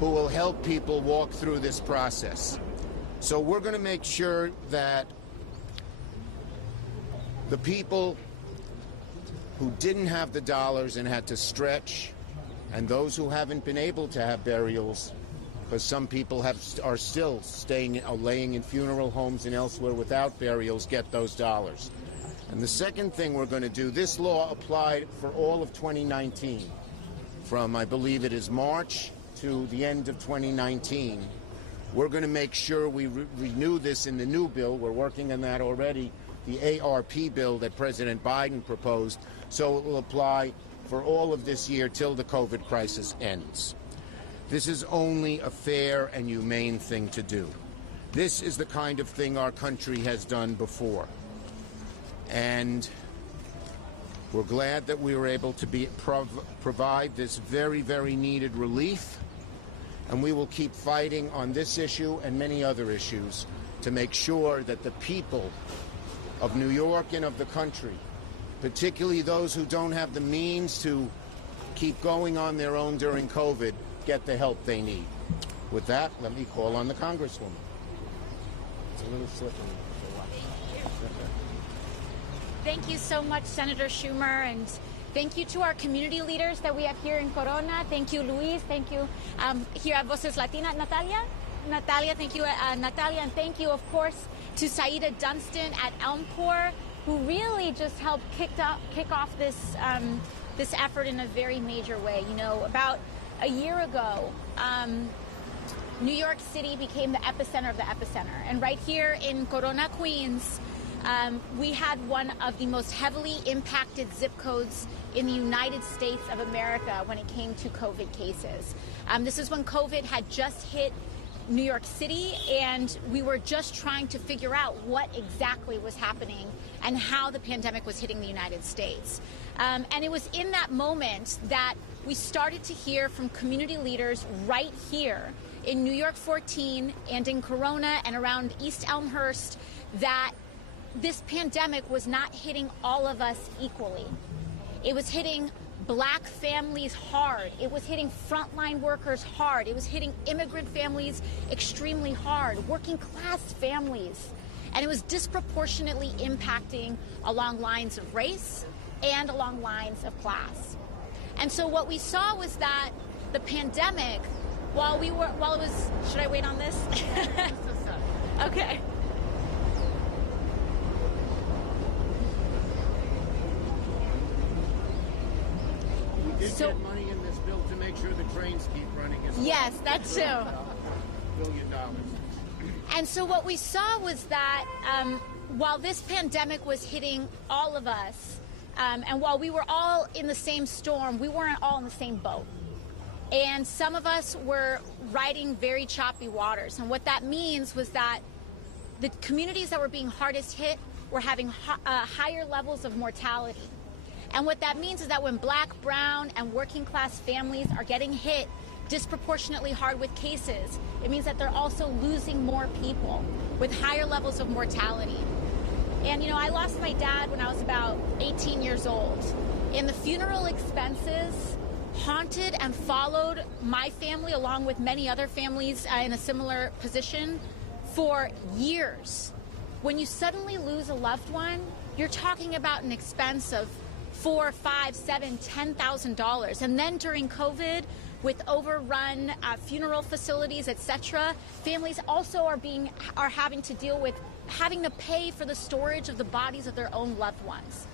who will help people walk through this process. So we're going to make sure that the people who didn't have the dollars and had to stretch, and those who haven't been able to have burials, because some people are still laying in funeral homes and elsewhere without burials, get those dollars. And the second thing we're going to do, this law applied for all of 2019, from I believe it is March to the end of 2019. We're going to make sure we renew this in the new bill. We're working on that already, the ARP bill that President Biden proposed, so it will apply for all of this year till the COVID crisis ends. This is only a fair and humane thing to do. This is the kind of thing our country has done before. And we're glad that we were able to provide this very, very needed relief. And we will keep fighting on this issue and many other issues to make sure that the people of New York and of the country, particularly those who don't have the means to keep going on their own during COVID, get the help they need. With that, let me call on the Congresswoman. It's a little slippery. Thank you so much, Senator Schumer, and thank you to our community leaders that we have here in Corona. Thank you, Luis. Thank you here at Voces Latina. Natalia, thank you, Natalia, and thank you, of course, to Saida Dunstan at Elmcor, who really just helped kick off this this effort in a very major way. You know, about a year ago, New York City became the epicenter of the epicenter. And right here in Corona, Queens, we had one of the most heavily impacted zip codes in the United States of America when it came to COVID cases. This is when COVID had just hit New York City, and we were just trying to figure out what exactly was happening and how the pandemic was hitting the United States. And it was in that moment that we started to hear from community leaders right here in New York 14 and in Corona and around East Elmhurst that this pandemic was not hitting all of us equally. It was hitting Black families hard. It was hitting frontline workers hard. It was hitting immigrant families extremely hard, working class families. And it was disproportionately impacting along lines of race and along lines of class. And so what we saw was that the pandemic, while it was, should I wait on this? Okay. We did get money in this bill to make sure the trains keep running as well. Yes, that too. $1 billion. And so what we saw was that while this pandemic was hitting all of us, and while we were all in the same storm, we weren't all in the same boat. And some of us were riding very choppy waters. And what that means was that the communities that were being hardest hit were having higher levels of mortality. And what that means is that when Black, brown, and working class families are getting hit disproportionately hard with cases, it means that they're also losing more people with higher levels of mortality. And, you know, I lost my dad when I was about 18 years old. And the funeral expenses haunted and followed my family, along with many other families in a similar position, for years. When you suddenly lose a loved one, you're talking about an expense of $4,000, $5,000, $7,000, $10,000. And then during COVID, with overrun funeral facilities, etc., families also are having to deal with having to pay for the storage of the bodies of their own loved ones.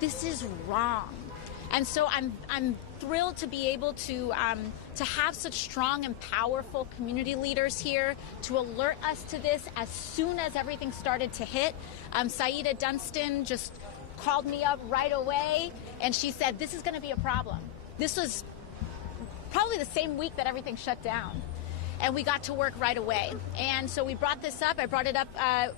This is wrong. And so I'm thrilled to be able to have such strong and powerful community leaders here to alert us to this as soon as everything started to hit. Saida Dunstan just called me up right away, and she said, this is going to be a problem. This was probably the same week that everything shut down. And we got to work right away. And so we brought this up. I brought it up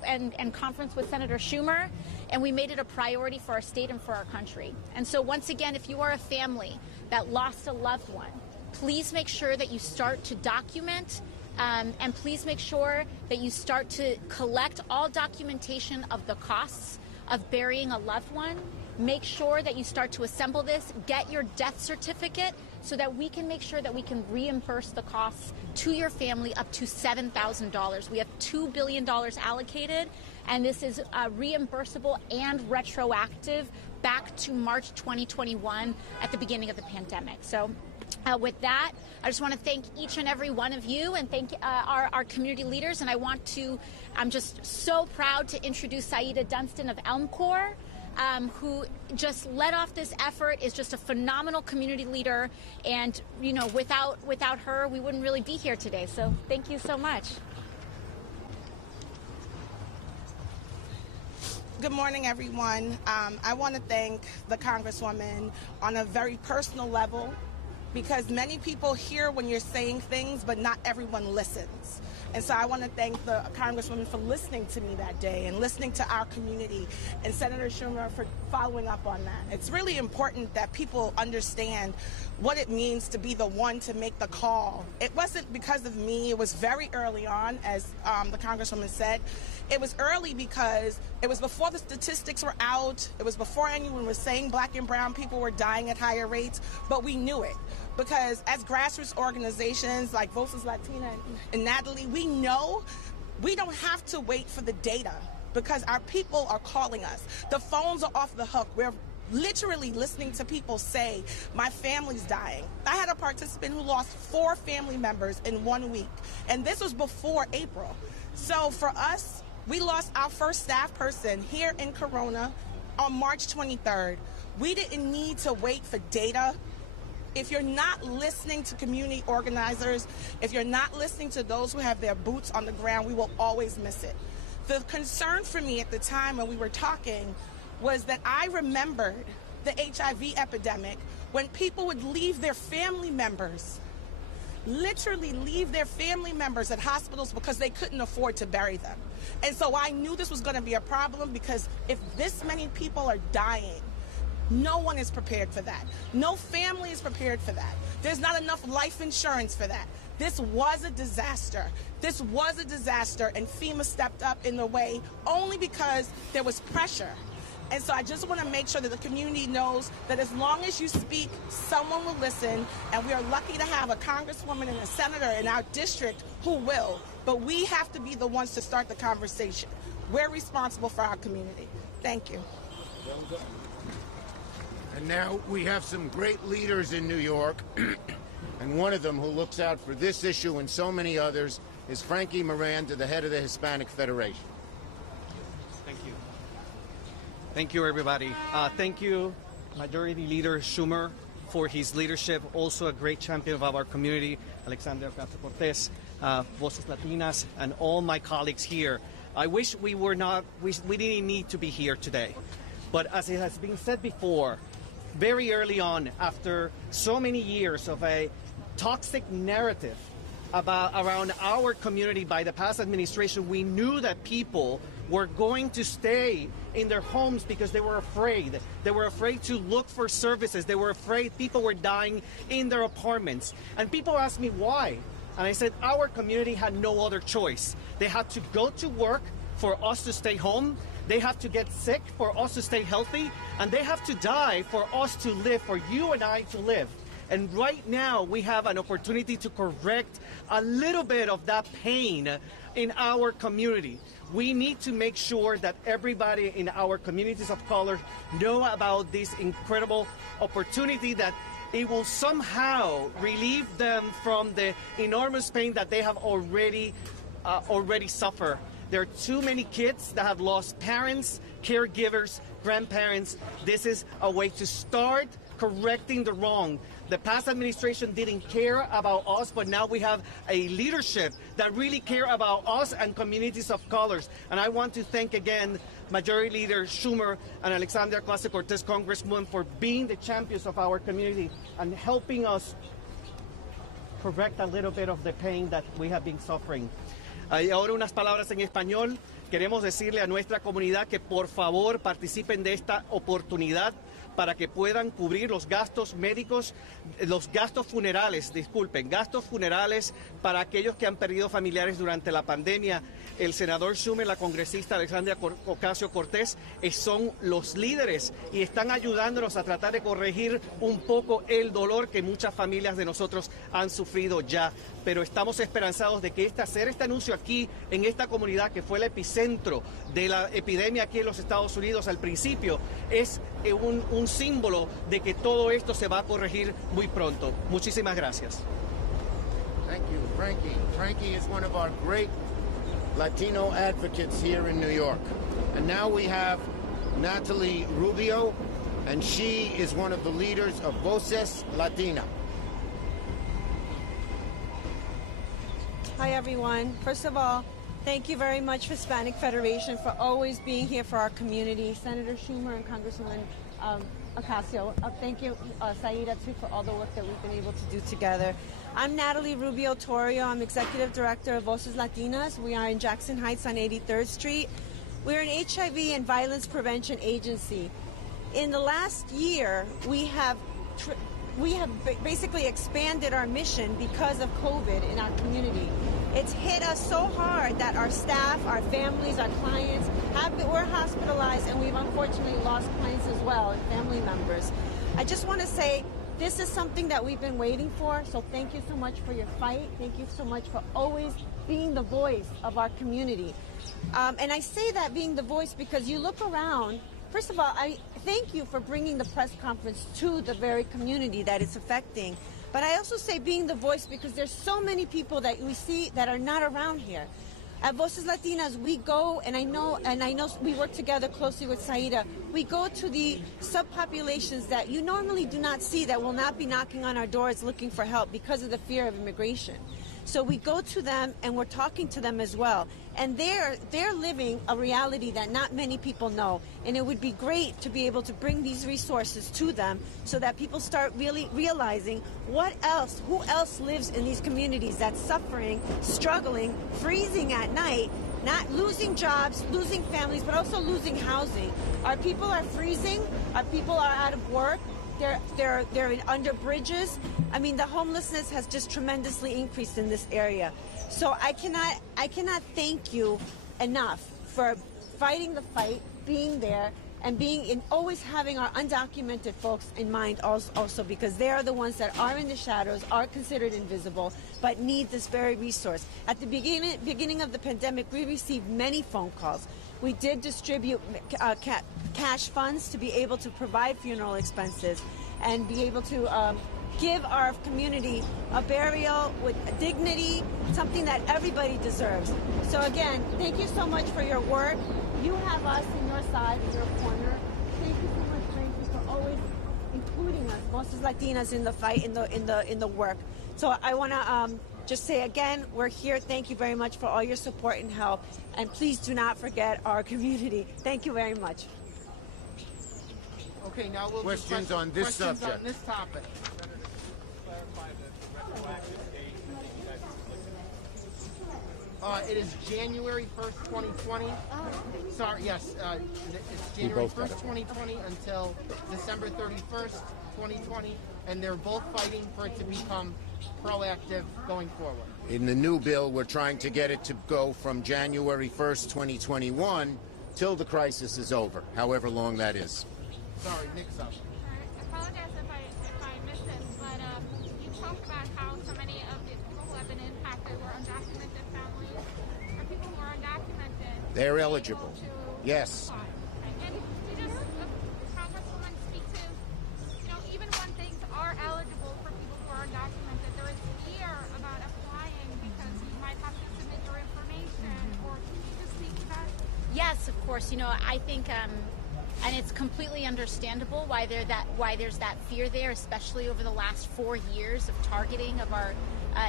and conference with Senator Schumer, and we made it a priority for our state and for our country. And so once again, if you are a family that lost a loved one, please make sure that you start to document, and please make sure that you start to collect all documentation of the costs of burying a loved one. Make sure that you start to assemble this, get your death certificate so that we can make sure that we can reimburse the costs to your family up to $7,000. We have $2 billion allocated, and this is reimbursable and retroactive back to March 2021 at the beginning of the pandemic. So with that, I just want to thank each and every one of you and thank our community leaders. And I'm just so proud to introduce Saida Dunstan of Elmcor, who just led off this effort, is just a phenomenal community leader. And, you know, without her, we wouldn't really be here today. So thank you so much. Good morning, everyone. I want to thank the Congresswoman on a very personal level, because many people hear when you're saying things, but not everyone listens. And so I want to thank the Congresswoman for listening to me that day and listening to our community, and Senator Schumer for following up on that. It's really important that people understand what it means to be the one to make the call. It wasn't because of me. It was very early on, as the Congresswoman said. It was early because it was before the statistics were out. It was before anyone was saying Black and brown people were dying at higher rates, but we knew it. Because as grassroots organizations like Voces Latina and Natalie, we know we don't have to wait for the data, because our people are calling us. The phones are off the hook. We're literally listening to people say, my family's dying. I had a participant who lost 4 family members in 1 week, and this was before April. So for us, we lost our first staff person here in Corona on March 23rd. We didn't need to wait for data. If you're not listening to community organizers, if you're not listening to those who have their boots on the ground, we will always miss it. The concern for me at the time when we were talking was that I remembered the HIV epidemic, when people would leave their family members, literally leave their family members at hospitals because they couldn't afford to bury them. And so I knew this was going to be a problem, because if this many people are dying, no one is prepared for that. No family is prepared for that. There's not enough life insurance for that. This was a disaster. This was a disaster, and FEMA stepped up in the way only because there was pressure. And so I just want to make sure that the community knows that as long as you speak, someone will listen, and we are lucky to have a congresswoman and a senator in our district who will. But we have to be the ones to start the conversation. We're responsible for our community. Thank you. And now we have some great leaders in New York, and one of them who looks out for this issue and so many others is Frankie Miranda, the head of the Hispanic Federation. Thank you. Thank you, everybody. Thank you, Majority Leader Schumer, for his leadership. Also a great champion of our community, Alexandria Ocasio-Cortez, Voces Latinas, and all my colleagues here. I wish we didn't need to be here today. But as it has been said before, very early on, after so many years of a toxic narrative around our community by the past administration, we knew that people were going to stay in their homes because they were afraid. They were afraid to look for services. They were afraid people were dying in their apartments. And people asked me why. And I said, our community had no other choice. They had to go to work for us to stay home. They have to get sick for us to stay healthy, and they have to die for us to live, for you and I to live. And right now, we have an opportunity to correct a little bit of that pain in our community. We need to make sure that everybody in our communities of color know about this incredible opportunity, that it will somehow relieve them from the enormous pain that they have already suffered. There are too many kids that have lost parents, caregivers, grandparents. This is a way to start correcting the wrong. The past administration didn't care about us, but now we have a leadership that really care about us and communities of colors. And I want to thank again Majority Leader Schumer and Alexandria Ocasio-Cortez, Congresswoman, for being the champions of our community and helping us correct a little bit of the pain that we have been suffering. Y ahora unas palabras en español. Queremos decirle a nuestra comunidad que por favor participen de esta oportunidad para que puedan cubrir los gastos médicos, los gastos funerales para aquellos que han perdido familiares durante la pandemia. El senador Schumer, la congresista Alexandria Ocasio-Cortez son los líderes y están ayudándonos a tratar de corregir un poco el dolor que muchas familias de nosotros han sufrido ya. Pero estamos esperanzados de que hacer este anuncio aquí en esta comunidad que fue el epicentro de la epidemia aquí en los Estados Unidos al principio es un símbolo de que todo esto se va a corregir muy pronto. Muchísimas gracias. Thank you, Frankie. Frankie is one of our great Latino advocates here in New York. And now we have Natalie Rubio, and she is one of the leaders of Voces Latina. Hi, everyone. First of all, thank you very much, Hispanic Federation, for always being here for our community. Senator Schumer and Congresswoman Ocasio. Thank you, Saida, too, for all the work that we've been able to do together. I'm Natalie Rubio Torrio. I'm Executive Director of Voces Latinas. We are in Jackson Heights on 83rd Street. We're an HIV and violence prevention agency. In the last year, we have basically expanded our mission because of COVID in our community. It's hit us so hard that our staff, our families, our clients were hospitalized, and we've unfortunately lost clients as well and family members. I just want to say this is something that we've been waiting for, so thank you so much for your fight. Thank you so much for always being the voice of our community. And I say that being the voice because you look around. First of all, I thank you for bringing the press conference to the very community that it's affecting. But I also say being the voice because there's so many people that we see that are not around here. At Voces Latinas, we go, and I know we work together closely with Saida. We go to the subpopulations that you normally do not see, that will not be knocking on our doors looking for help because of the fear of immigration. So we go to them and we're talking to them as well. And they're living a reality that not many people know. And it would be great to be able to bring these resources to them so that people start really realizing who else lives in these communities that's suffering, struggling, freezing at night, not losing jobs, losing families, but also losing housing. Our people are freezing, our people are out of work. They're under bridges. I mean, the homelessness has just tremendously increased in this area. So I cannot thank you enough for fighting the fight, being there, and always having our undocumented folks in mind also because they are the ones that are in the shadows, are considered invisible, but need this very resource. At the beginning of the pandemic, we received many phone calls. We did distribute cash funds to be able to provide funeral expenses and be able to give our community a burial with dignity, something that everybody deserves. So again, thank you so much for your work. You have us in your side, in your corner. Thank you so much, Frankie, for always including us, Voces Latinas, in the fight, in the work. So I want to just say again, we're here. Thank you very much for all your support and help. And please do not forget our community. Thank you very much. Okay, now we'll Questions on this subject. on this topic. It is January 1st, 2020. Sorry, yes, it's January 1st, 2020 until December 31st, 2020, and they're both fighting for it to become proactive going forward. In the new bill, we're trying to get it to go from January 1st, 2021 till the crisis is over, however long that is. Sorry, Nick's up. I apologize if I missed this, but you talked about how so many of the people who have been impacted were undocumented families, or people who are undocumented. They're eligible. Yes. And you just, Congresswoman, speak to, even when things are eligible for people who are undocumented, there is fear about applying because you might have to submit your information, or can you just speak to that? Yes, of course. I think, and it's completely understandable why there's that fear there, especially over the last 4 years of targeting of our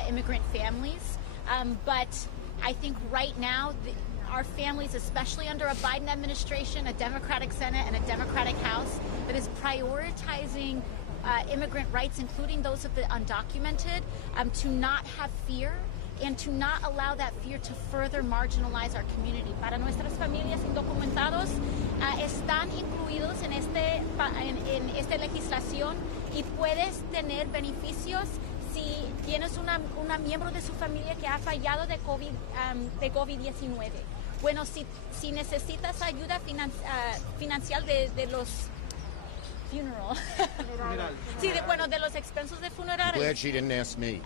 immigrant families. But I think right now, our families, especially under a Biden administration, a Democratic Senate, and a Democratic House that is prioritizing immigrant rights, including those of the undocumented, to not have fear and to not allow that fear to further marginalize our community. Para nuestras familias indocumentados están incluidos en esta legislación y puedes tener beneficios si tienes una miembro de su familia que ha fallado de COVID-19. Bueno, si necesitas ayuda financiera de los funeral. Sí, de los expensos de funeral. Glad she didn't ask me.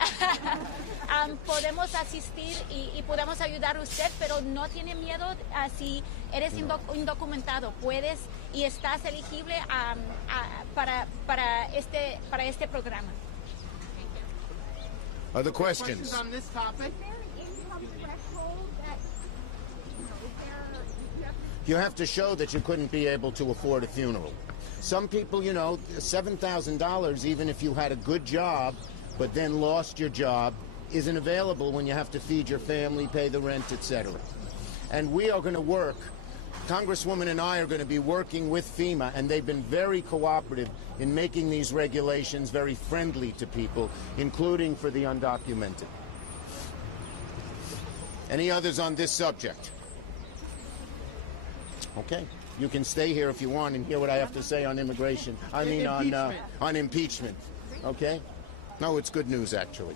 Podemos asistir y podemos ayudar a usted, pero no tiene miedo si eres indocumentado. Puedes y estás elegible para este programa. Other questions? On this topic? You have to show that you couldn't be able to afford a funeral. Some people, you know, $7,000, even if you had a good job, but then lost your job, isn't available when you have to feed your family, pay the rent, etc. And we are going to work. Congresswoman and I are going to be working with FEMA, and they've been very cooperative in making these regulations very friendly to people, including for the undocumented. Any others on this subject? Okay. You can stay here if you want and hear what I have to say on immigration. I mean on impeachment. Okay? No, it's good news, actually.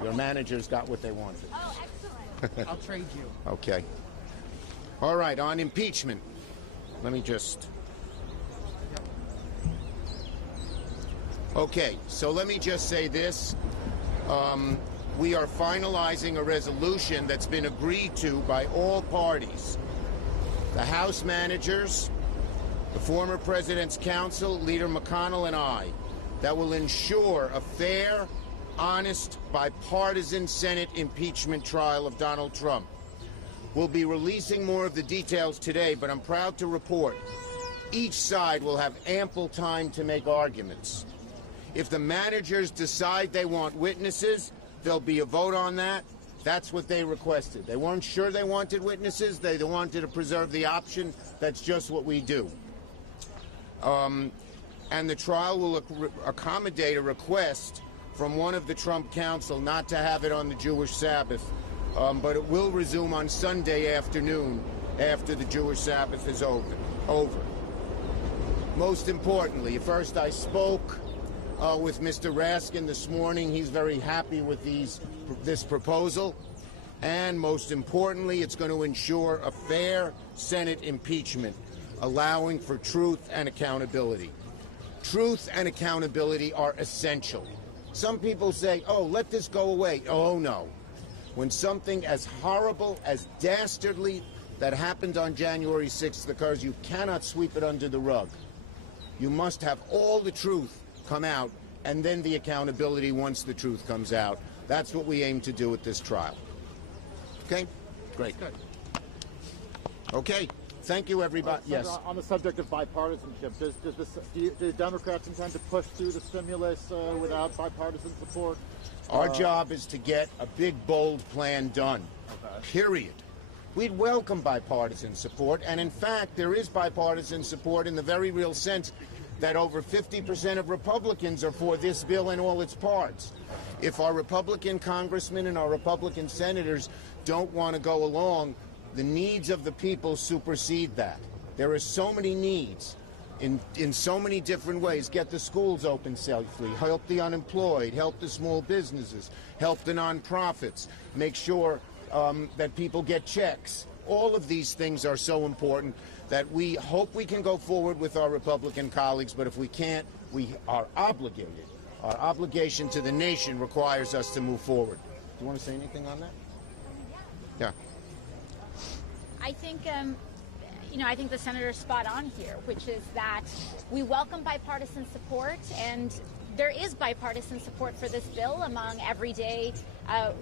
Your managers got what they wanted. Oh, excellent. I'll trade you. Okay. All right, on impeachment. Let me just... Okay, so let me just say this. We are finalizing a resolution that's been agreed to by all parties. The House managers, the former President's Council, Leader McConnell, and I, that will ensure a fair, honest, bipartisan Senate impeachment trial of Donald Trump. We'll be releasing more of the details today, but I'm proud to report each side will have ample time to make arguments. If the managers decide they want witnesses, there'll be a vote on that. That's what they requested. They weren't sure they wanted witnesses. They wanted to preserve the option. That's just what we do. And the trial will accommodate a request from one of the Trump council not to have it on the Jewish Sabbath, but it will resume on Sunday afternoon after the Jewish Sabbath is over. Most importantly, first I spoke with Mr. Raskin this morning. He's very happy with this proposal. And most importantly, it's going to ensure a fair Senate impeachment, allowing for truth and accountability. Truth and accountability are essential. Some people say, oh, let this go away. Oh, no. When something as horrible, as dastardly that happened on January 6th occurs, you cannot sweep it under the rug. You must have all the truth come out, and then the accountability once the truth comes out. That's what we aim to do with this trial. Okay? Great. Okay. Thank you, everybody. Yes. On the subject of bipartisanship, do Democrats intend to push through the stimulus without bipartisan support? Our job is to get a big, bold plan done. Okay. Period. We'd welcome bipartisan support, and in fact, there is bipartisan support in the very real sense that over 50% of Republicans are for this bill and all its parts. If our Republican congressmen and our Republican senators don't want to go along, the needs of the people supersede that. There are so many needs in so many different ways. Get the schools open safely, help the unemployed, help the small businesses, help the nonprofits, make sure that people get checks. All of these things are so important that we hope we can go forward with our Republican colleagues, but if we can't, we are obligated. Our obligation to the nation requires us to move forward. Do you want to say anything on that? Yeah. I think, I think the senator's spot on here, which is that we welcome bipartisan support, and there is bipartisan support for this bill among everyday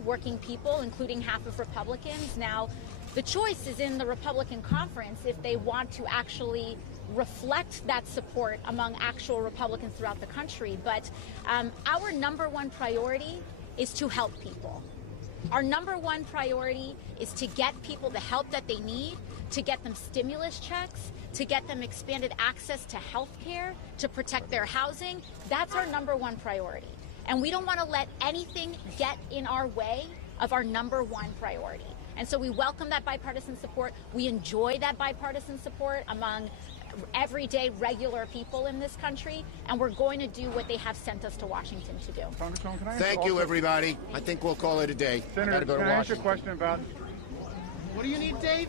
working people, including half of Republicans. Now, the choice is in the Republican conference if they want to actually reflect that support among actual Republicans throughout the country. But our number one priority is to help people. Our number one priority is to get people the help that they need, to get them stimulus checks, to get them expanded access to health care, to protect their housing. That's our number one priority. And we don't want to let anything get in our way of our #1 priority. And so we welcome that bipartisan support. We enjoy that bipartisan support among everyday, regular people in this country, and we're going to do what they have sent us to Washington to do. Congresswoman, can I Thank you, everybody. I think we'll call it a day. Senator, I gotta go to can I ask you a Washington. question about... What do you need, Dave?